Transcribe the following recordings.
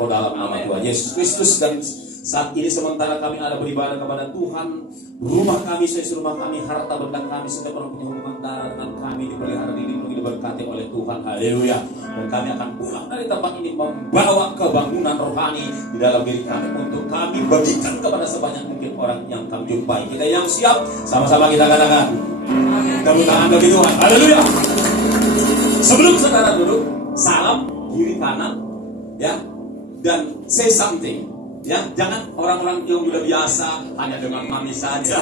engkau dalam nama Tuhan Yesus Kristus. Dan saat ini sementara kami ada beribadah kepada Tuhan, rumah kami, seisi rumah kami, harta benda kami, setiap orang punya hubungan darah dengan kami dipelihara, dilindungi, diberkati oleh Tuhan. Haleluya. Dan kami akan pulang dari tempat ini membawa kebangunan rohani di dalam diri kami untuk kami bagikan kepada sebanyak mungkin orang yang kami jumpai. Kita yang siap, sama-sama kita katakan tepuk tangan bagi Tuhan. Haleluya. Sebelum saudara duduk, salam kiri kanan, ya, dan say something. Ya, jangan orang-orang yang udah biasa hanya dengan mami saja.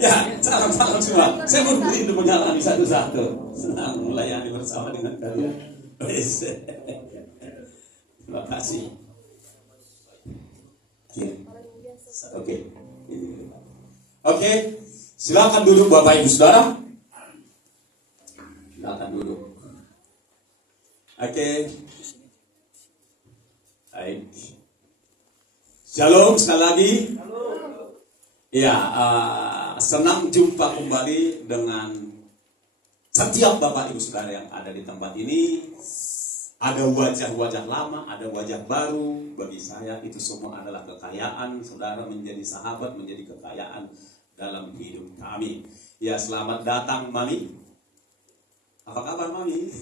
Ya, salam-salam semua. Saya mau rindu menjalani satu-satu. Senang melayani bersama dengan kalian. Terima kasih. Oke. Silakan duduk Bapak Ibu Saudara. Silakan duduk. Oke. Baik. Shalom sekali lagi. Ya, senang jumpa kembali dengan setiap Bapak Ibu Saudara yang ada di tempat ini. Ada wajah-wajah lama, ada wajah baru. Bagi saya itu semua adalah kekayaan. Saudara menjadi sahabat, menjadi kekayaan dalam hidup kami. Ya, selamat datang Mami. Apa kabar Mami?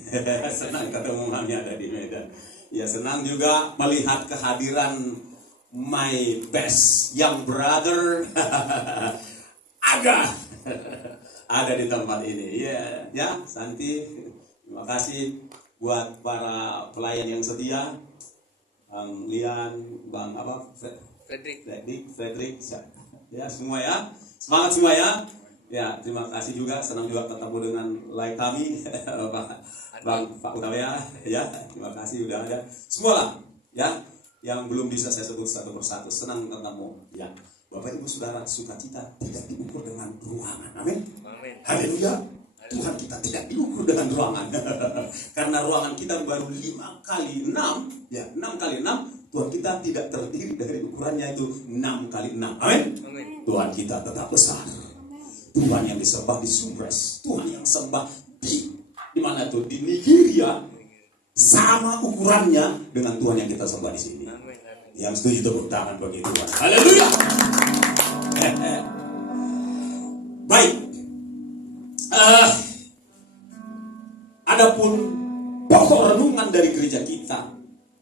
Senang ketemu Mami ada di Medan. Ya, senang juga melihat kehadiran my best young brother Aga ada di tempat ini. Ya, Santi, terima kasih buat para pelayan yang setia, Bang Lian, Bang Fredrik, ya semua ya, semangat semua ya. Ya, terima kasih juga, senang juga ketemu dengan like kami, Pak Utawaya, ya, terima kasih udah ada, semua lah, ya. Yang belum bisa saya sebut satu persatu, senang ketemu. Ya, Bapak Ibu Saudara, sukacita tidak diukur dengan ruangan. Amin. Haleluya. Tuhan kita tidak diukur dengan ruangan. Karena ruangan kita baru 5 kali 6, ya 6 kali 6. Tuhan kita tidak terdiri dari ukurannya itu 6 kali 6. Amin. Tuhan kita tetap besar. Tuhan yang disembah di Subres, Tuhan yang sembah di mana tuh, di Nigeria, sama ukurannya dengan Tuhan yang kita sembah di sini. Yang setuju tepuk tangan bagi Tuhan. Haleluya. Baik. Adapun pokok renungan dari gereja kita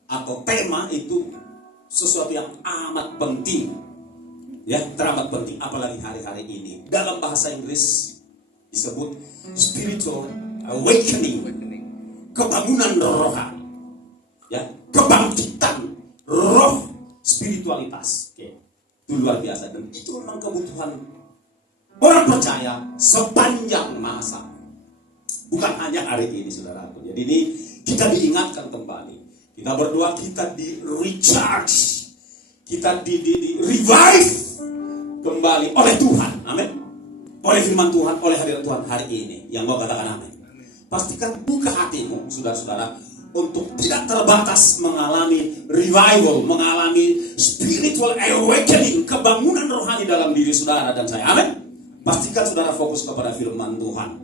atau tema itu sesuatu yang amat penting. Ya, teramat penting apalagi hari-hari ini. Dalam bahasa Inggris disebut spiritual awakening. Kebangunan rohani. Ya, kebangkitan roh spiritualitas. Oke. Itu luar biasa dan itu memang kebutuhan orang percaya sepanjang masa. Bukan hanya hari ini saudaraku. Jadi ini kita diingatkan kembali. Kita berdoa, kita di recharge. Kita di revive kembali oleh Tuhan. Amin. Oleh firman Tuhan, oleh hadirat Tuhan hari ini. Yang mau katakan amin. Pastikan buka hatimu saudara-saudara untuk tidak terbatas mengalami revival, mengalami spiritual awakening, kebangunan rohani dalam diri saudara dan saya. Amin. Pastikan saudara fokus kepada firman Tuhan.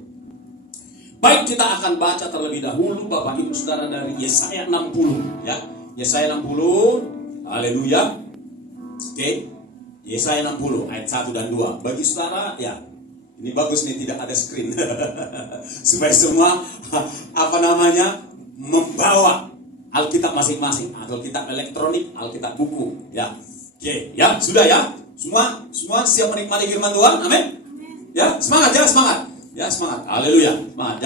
Baik, kita akan baca terlebih dahulu Bapak Ibu Saudara dari Yesaya 60 ya. Yesaya 60. Haleluya. Oke. Yesaya 60 ayat 1 dan 2. Bagi saudara ya, ini bagus nih tidak ada screen. Supaya semua membawa Alkitab masing-masing, Alkitab elektronik, Alkitab buku, ya. Oke, ya, sudah ya. Semua siap menikmati firman Tuhan. Amin. Ya, semangat ya, semangat. Ya, semangat. Haleluya. Semangat.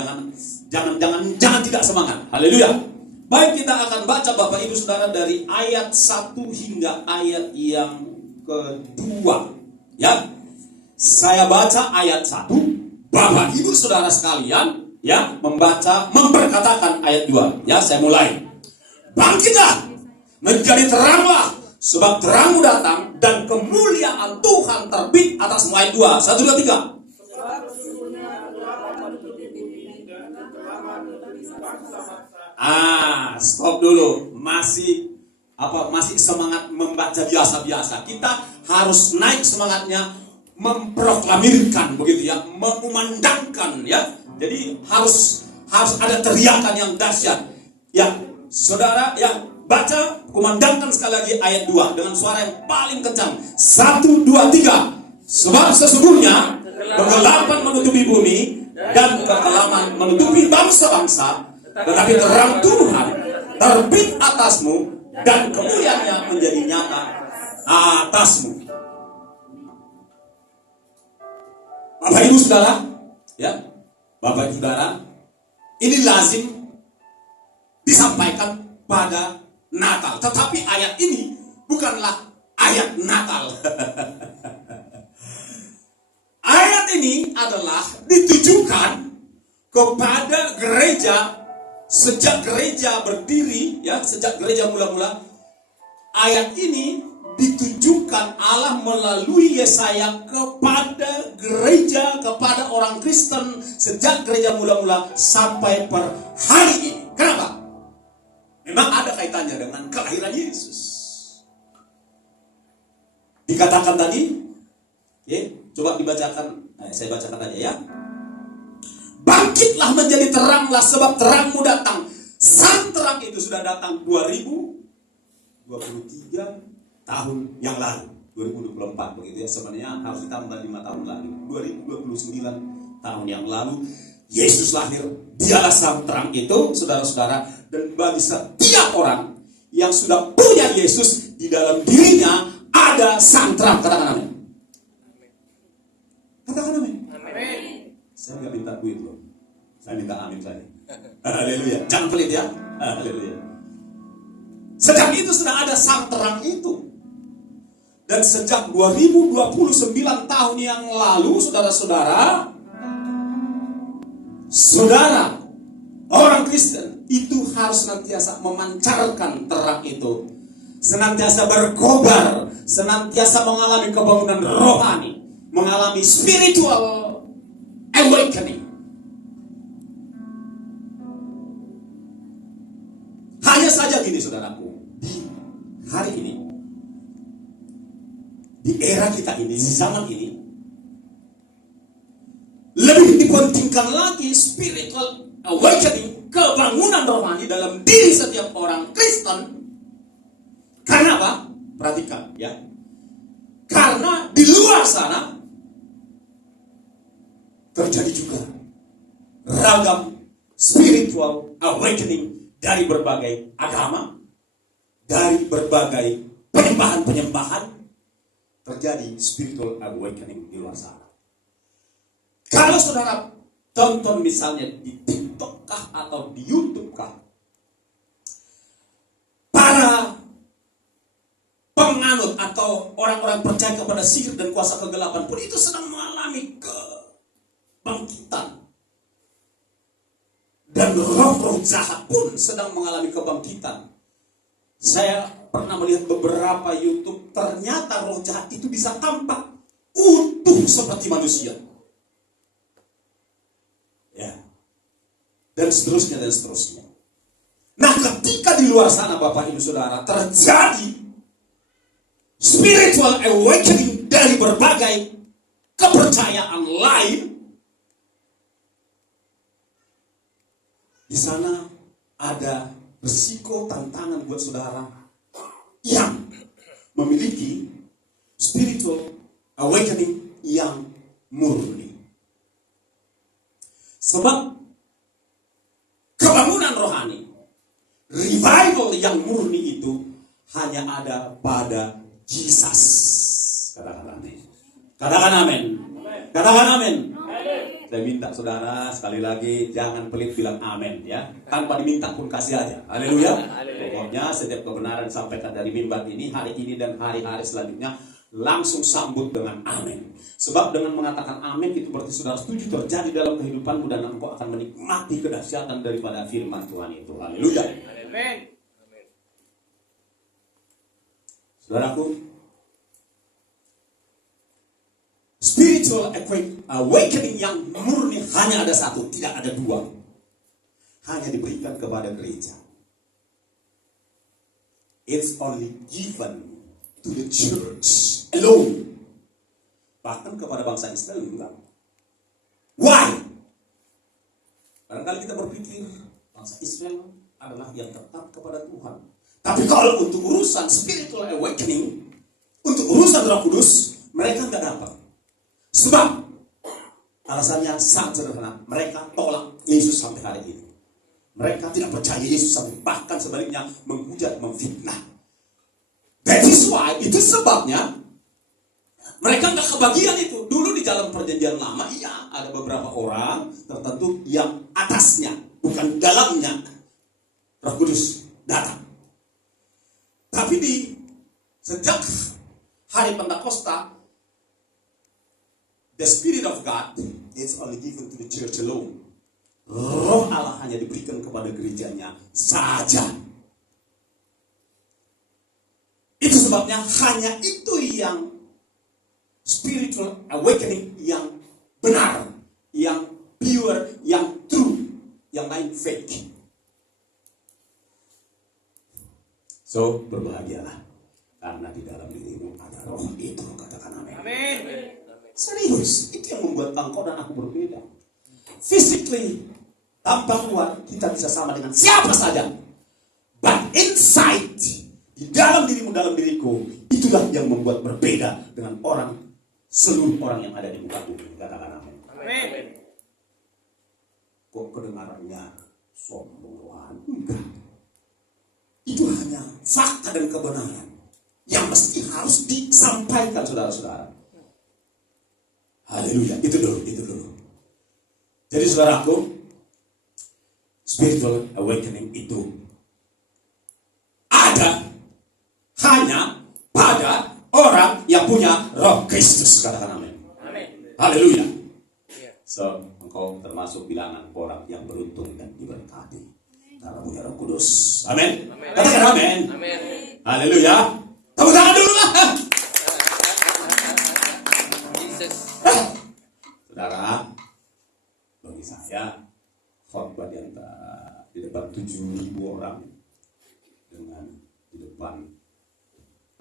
Jangan tidak semangat. Haleluya. Baik, kita akan baca Bapak Ibu Saudara dari ayat 1 hingga ayat yang kedua. Ya. Saya baca ayat 1. Bapak Ibu Saudara sekalian ya memperkatakan ayat 2. Ya, saya mulai. Bangkitlah, menjadi teranglah, sebab terangmu datang dan kemuliaan Tuhan terbit atas ayat 2. 1, 2, 3. Stop dulu. Masih semangat membaca biasa-biasa. Kita harus naik semangatnya, memproklamirkan begitu ya, mengumandangkan ya. Jadi harus ada teriakan yang dahsyat. Ya, saudara ya, baca Kumandangkan sekali lagi ayat 2 dengan suara yang paling kencang. 1, 2, 3. Sebab sesungguhnya kegelapan menutupi bumi dan kekelaman menutupi bangsa-bangsa, tetapi terang Tuhan terbit atasmu dan kemuliaannya menjadi nyata atasmu. Bapak Ibu Saudara, ya, Bapak Ibu Saudara, ini lazim disampaikan pada Natal. Tetapi ayat ini bukanlah ayat Natal. Ayat ini adalah ditujukan kepada gereja sejak gereja berdiri, ya, sejak gereja mula-mula. Ayat ini ditujukan Allah melalui Yesaya kepada gereja, kepada orang Kristen sejak gereja mula-mula sampai per hari ini. Kenapa? Memang ada kaitannya dengan kelahiran Yesus. Dikatakan tadi, ya, coba dibacakan, saya bacakan aja ya. Bangkitlah menjadi teranglah, sebab terangmu datang. Sang terang itu sudah datang 2023 tahun yang lalu, 2024 begitu ya. Sebenarnya harus ditambah 5 tahun lagi, 2029 tahun yang lalu Yesus lahir. Dialah sang terang itu, saudara-saudara. Dan bagi setiap orang yang sudah punya Yesus, di dalam dirinya ada sang terang. Katakan amin. Katakan amin. Saya nggak minta duit loh, saya minta amin saja. Haleluya. Jangan pelit ya. Haleluya. Sejak itu sudah ada sang terang itu. Dan sejak 2029 tahun yang lalu, saudara-saudara, orang Kristen itu harus senantiasa memancarkan terang itu, senantiasa berkobar, senantiasa mengalami kebangunan rohani, mengalami spiritual awakening. Hanya saja gini, saudaraku, di hari ini, di era kita ini, di zaman ini, lebih dipentingkan lagi spiritual awakening, kebangunan rohani dalam diri setiap orang Kristen. Karena apa? Perhatikan ya. Karena di luar sana terjadi juga ragam spiritual awakening dari berbagai agama, dari berbagai penyembahan-penyembahan. Terjadi spiritual awakening di luar sana. Kalau saudara tonton misalnya di TikTok kah atau di YouTube kah, para penganut atau orang-orang percaya kepada sihir dan kuasa kegelapan pun itu sedang mengalami kebangkitan. Dan roh-roh jahat pun sedang mengalami kebangkitan. Saya pernah melihat beberapa YouTube, ternyata roh jahat itu bisa tampak utuh seperti manusia. Ya. Dan seterusnya dan seterusnya. Nah, ketika di luar sana Bapak Ibu Saudara terjadi spiritual awakening dari berbagai kepercayaan lain, di sana ada risiko, tantangan buat saudara yang memiliki spiritual awakening yang murni. Sebab kebangunan rohani, revival yang murni itu hanya ada pada Jesus. Katakan amin. Katakan amin. Katakan amin. Saya minta saudara sekali lagi jangan pelit bilang amin ya. Tanpa diminta pun kasih aja. Haleluya. Pokoknya setiap kebenaran disampaikan dari mimbar ini hari ini dan hari-hari selanjutnya langsung sambut dengan amin. Sebab dengan mengatakan amin itu berarti saudara setuju terjadi dalam kehidupanmu dan engkau akan menikmati kedahsyatan daripada firman Tuhan itu. Haleluya. Amin. Saudaraku, spiritual awakening yang murni hanya ada satu, tidak ada dua. Hanya diberikan kepada gereja. It's only given to the church alone. Bahkan kepada bangsa Israel enggak. Why? Barangkali kita berpikir bangsa Israel adalah yang tetap kepada Tuhan. Tapi kalau untuk urusan spiritual awakening, untuk urusan Roh Kudus, mereka nggak dapat. Sebab alasannya sangat sederhana. Mereka tolak Yesus sampai hari ini. Mereka tidak percaya Yesus, sampai bahkan sebaliknya menghujat, memfitnah. That is why, itu sebabnya mereka nggak kebagian itu. Dulu di dalam perjanjian lama, iya ada beberapa orang tertentu yang atasnya, bukan dalamnya, Roh Kudus datang. Tapi sejak hari Pentakosta, the Spirit of God is only given to the church alone. Roh Allah hanya diberikan kepada gerejanya saja. Itu sebabnya hanya itu yang spiritual awakening yang benar, yang pure, yang true, yang lain fake. So, berbahagialah karena di dalam dirimu ada roh itu, katakan amin. Amin. Serius, itu yang membuat engkau dan aku berbeda. Physically, tampak luar kita bisa sama dengan siapa saja. But inside, di dalam dirimu, dalam diriku, itulah yang membuat berbeda dengan seluruh orang yang ada di muka bumi. Katakan amin. Amin. Kok kedengarannya sombong? Enggak. Itu hanya fakta dan kebenaran yang mesti harus disampaikan, saudara-saudara. Haleluya. Itu dulu. Jadi saudaraku, spiritual awakening itu ada hanya pada orang yang punya Roh Kristus. Katakan amin. Haleluya. So, engkau termasuk bilangan orang yang beruntung dan diberkati karena punya Roh Kudus. Amin. Katakan amin. Haleluya. Tepuk tangan dulu lah. Saudara, bagi saya khotbah di depan 7.000 orang dengan di depan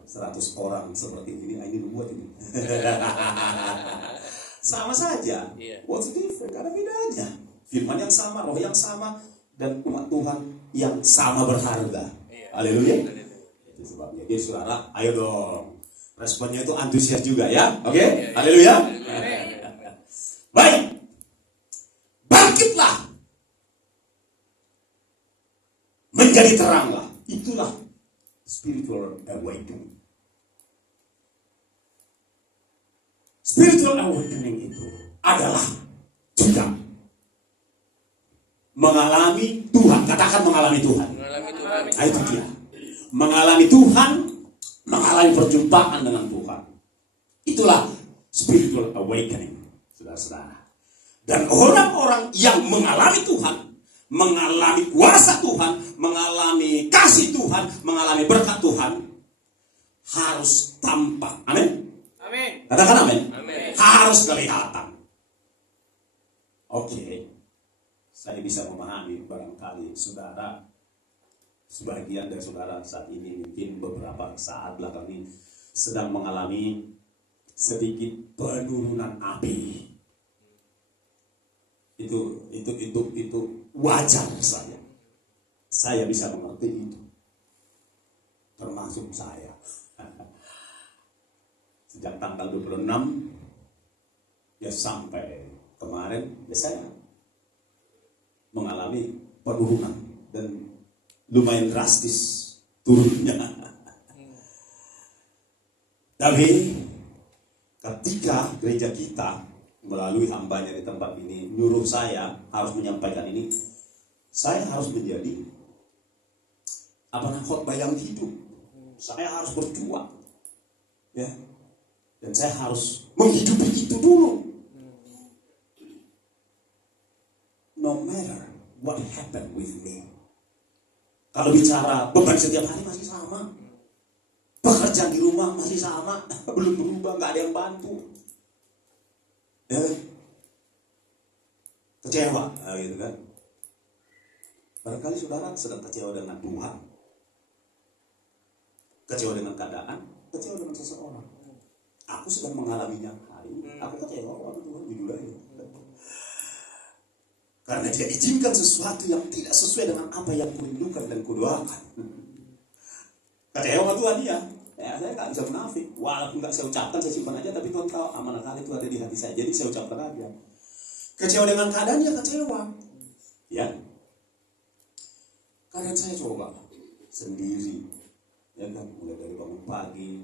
100 orang seperti ini, ini buat ini. Sama saja. What's the difference? Ada bedanya. Firman yang sama, roh yang sama, dan umat Tuhan yang sama berharga. Haleluya. Itu sebabnya. Jadi saudara, ayo dong. Responnya itu antusias juga ya. Oke? Haleluya. Baik. Bangkitlah. Menjadi teranglah. Itulah spiritual awakening. Spiritual awakening itu adalah juga mengalami Tuhan. Katakan mengalami Tuhan. Nah, itu dia. Mengalami Tuhan, mengalami perjumpaan dengan Tuhan. Itulah spiritual awakening, saudara-saudara. Dan orang-orang yang mengalami Tuhan, mengalami kuasa Tuhan, mengalami kasih Tuhan, mengalami berkat Tuhan, harus tampak. Amin. Katakan amin. Harus kelihatan. Oke. Saya bisa memahami barangkali saudara, sebagian dari saudara saat ini mungkin beberapa saat belakang ini sedang mengalami sedikit penurunan api. Itu wajar saja. Saya bisa mengerti itu. Termasuk saya. Sejak tanggal 26 ya sampai kemarin ya saya mengalami penurunan dan lumayan drastis turunnya. Tapi ketika gereja kita melalui hambanya di tempat ini nyuruh saya harus menyampaikan ini, saya harus menjadi khotbah yang hidup. Saya harus berjuang, ya, dan saya harus menghidupi itu dulu. No matter what happened with me. Kalau bicara beban setiap hari masih sama, pekerjaan di rumah masih sama, belum berubah, nggak ada yang bantu. Ya, kecewa, gitu kan? Barangkali saudara sedang kecewa dengan Tuhan, kecewa dengan keadaan, kecewa dengan seseorang. Aku sedang mengalaminya hari ini. Aku kecewa sama Tuhan, jujur aja. Karena dia izinkan sesuatu yang tidak sesuai dengan apa yang kurindukan dan kudoakan. Kecewa sama Tuhan dia. Ya, saya nggak bisa munafik. Walaupun nggak saya ucapkan, saya simpan aja. Tapi Tuhan tahu amanah kali itu ada di hati saya. Jadi saya ucapkan aja. Kecewa dengan keadaan ya kecewa. Ya. Kadang saya coba sendiri. Ya kan, mulai dari bangun pagi,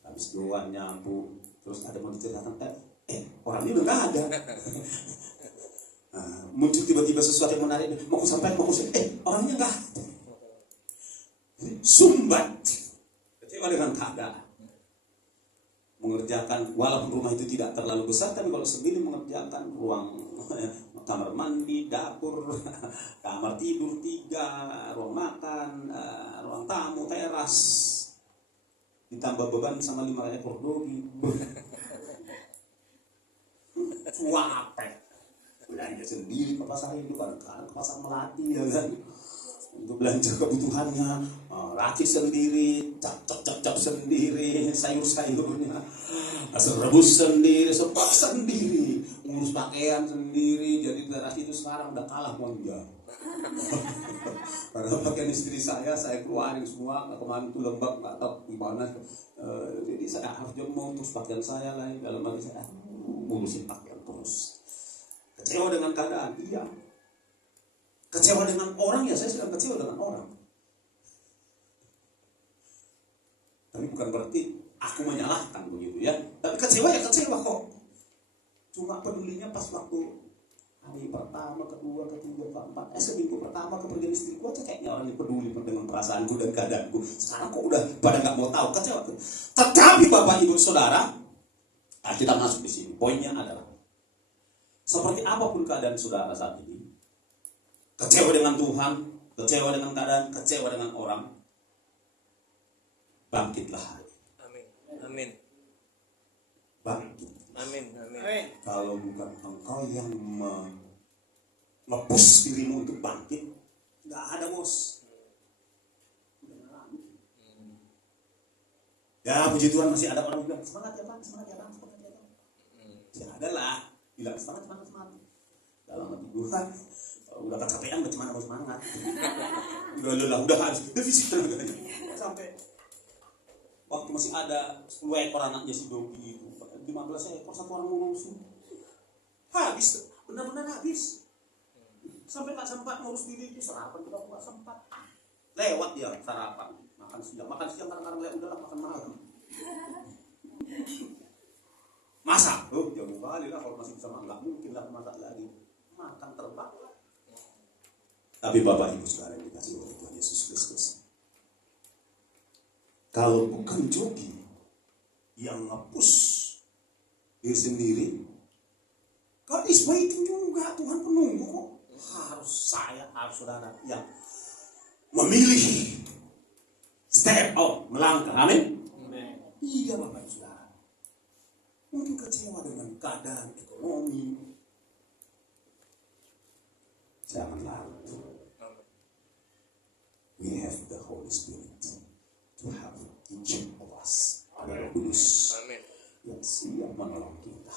habis doan nyapu, terus ada mau diceritakan, orang ini udah nggak ada. Muncul tiba-tiba sesuatu yang menarik, mau aku sampaikan, orangnya nggak ada. Sumbat, kecewa dengan keadaan. Mengerjakan, walaupun rumah itu tidak terlalu besar, tapi kalau sendiri mengerjakan ruang kamar mandi, dapur, kamar tidur 3, ruang makan, ruang tamu, teras, ditambah beban sama 5 ekor dogi. Cuapek. Belanja sendiri ke pasar itu, kadang-kadang ke pasar Melati ya kan, untuk belanja kebutuhannya, racik sendiri, cap sendiri, sayur-sayurnya, rebus sendiri, sepak sendiri, ngurus pakaian sendiri. Jadi teras itu sekarang udah kalah monja. Karena pakaian istri saya keluarin semua, kemarin itu lembab, nggak tahu gimana. Jadi saya harus mau terus pakaian saya lain dalam hati saya, ngurusin pakaian terus. Kecewa dengan keadaan, iya. Kecewa dengan orang, ya saya sedang kecewa dengan orang. Tapi bukan berarti aku menyalahkan begitu ya. Tapi kecewa ya kecewa kok. Cuma pedulinya pas waktu hari pertama, kedua, ketiga, keempat, seminggu pertama kepergian istriku aja kayaknya orang yang peduli dengan perasaanku dan keadaanku. Sekarang kok udah pada nggak mau tahu, kecewa. Tetapi Bapak Ibu Saudara, kita masuk di sini. Poinnya adalah seperti apapun keadaan saudara saat ini, kecewa dengan Tuhan, kecewa dengan keadaan, kecewa dengan orang, bangkitlah hari. Amin. Amin. Bangkit. Amin. Amin. Kalau bukan engkau yang nge-push dirimu untuk bangkit, nggak ada bos. Ya puji Tuhan masih ada orang bilang semangat ya Pak, semangat ya Bang, semangat ya Bang. Ya ada lah, bilang semangat. Dalam hati gue kan, udah kecapean bagaimana mau semangat. Udah habis, defisit tenaganya. Sampai waktu masih ada 10 ekor anaknya si Dogi itu, 15 ekor, satu orang ngurusin. Habis, benar-benar habis. Sampai tak sempat ngurus diri itu, sarapan juga nggak sempat. Lewat dia sarapan, makan siang kadang-kadang lewat udahlah makan malam. Masak, jauh kali lah kalau masih bisa makan, nggak mungkin lah masak lagi. Makan terbang lah. Tapi Bapak Ibu Saudara yang dikasih oleh Tuhan Yesus Kristus, kalau bukan Jogi yang nge-push diri sendiri, God is waiting juga, Tuhan penunggu kok. Harus saudara yang memilih step out, melangkah. Amin. Iya Bapak Ibu Saudara. Mungkin kecewa dengan keadaan ekonomi, jangan larut. We have the Holy Spirit to have each of us. Ada Kudus yang siap menolong kita.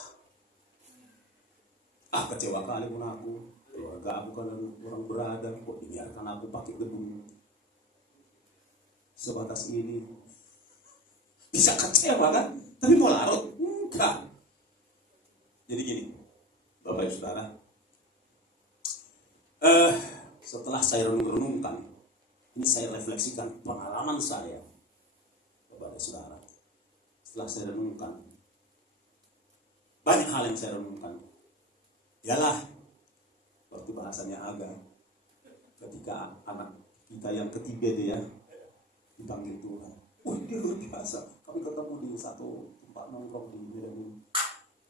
Kecewa kali pun aku, keluarga aku kalau orang beradab, kok dibiarkan aku pakai gedung sebatas ini. Bisa kecewa kan? Tapi mau larut? Enggak. Jadi gini, Bapak Ibu Saudara, setelah saya renung-renungkan, ini saya refleksikan pengalaman saya kepada saudara. Setelah saya renungkan, banyak hal yang saya renungkan. Yalah, waktu bahasanya agak, ketika anak kita yang ketiga dia dipanggil Tuhan. Dia luar biasa. Kami ketemu di satu tempat nongkrong di Medan.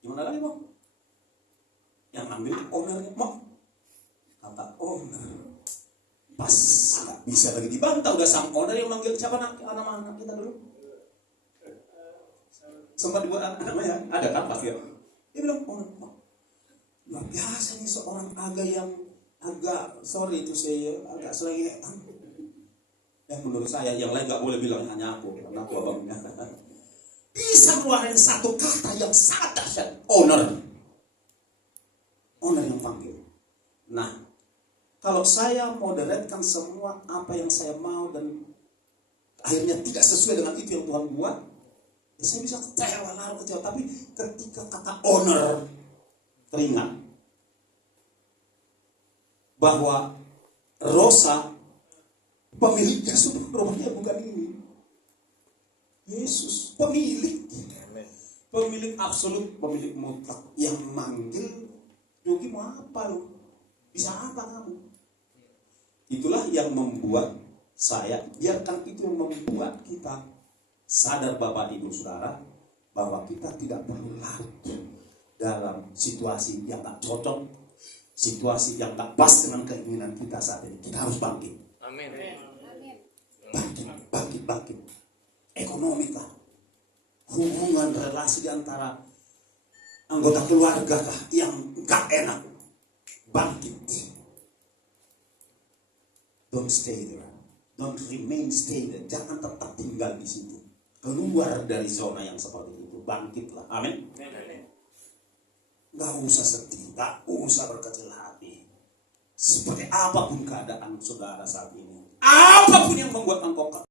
Gimana lagi Bang? Yang ambil ownernya, Bang. Kata owner, pas nggak bisa lagi dibantah, udah sang owner yang manggil siapa anak kita dulu? Sempat dibuat namanya, ada kan pasti. Dia bilang owner, luar biasa nih seorang yang agak sorry itu saya agak selengean. Yang menurut saya yang lain nggak boleh bilang hanya aku, karena aku abangnya. Bisa keluarin satu kata yang sangat dahsyat, owner yang panggil. Nah, kalau saya moderatkan semua apa yang saya mau dan akhirnya tidak sesuai dengan itu yang Tuhan buat, ya saya bisa kecewa, lalu kecewa. Tapi ketika kata owner teringat bahwa Rosa pemiliknya rumahnya bukan ini, Yesus pemilik, Amin. pemilik absolut, pemilik mutlak yang manggil, Yogi mau apa lu? Bisa apa kamu? Itulah yang membuat saya, biarkan itu yang membuat kita sadar Bapak Ibu Saudara, bahwa kita tidak perlu larut dalam situasi yang tak cocok, situasi yang tak pas dengan keinginan kita saat ini. Kita harus bangkit. Amin. Bangkit. Ekonomi kah? Hubungan relasi di antara anggota keluarga kah yang gak enak? Bangkit. Don't stay there. Don't remain stay there. Jangan tetap tinggal di situ. Keluar dari zona yang seperti itu. Bangkitlah. Amin. Gak usah sedih. Gak usah berkecil hati. Seperti apapun keadaan saudara saat ini. Apapun yang membuat engkau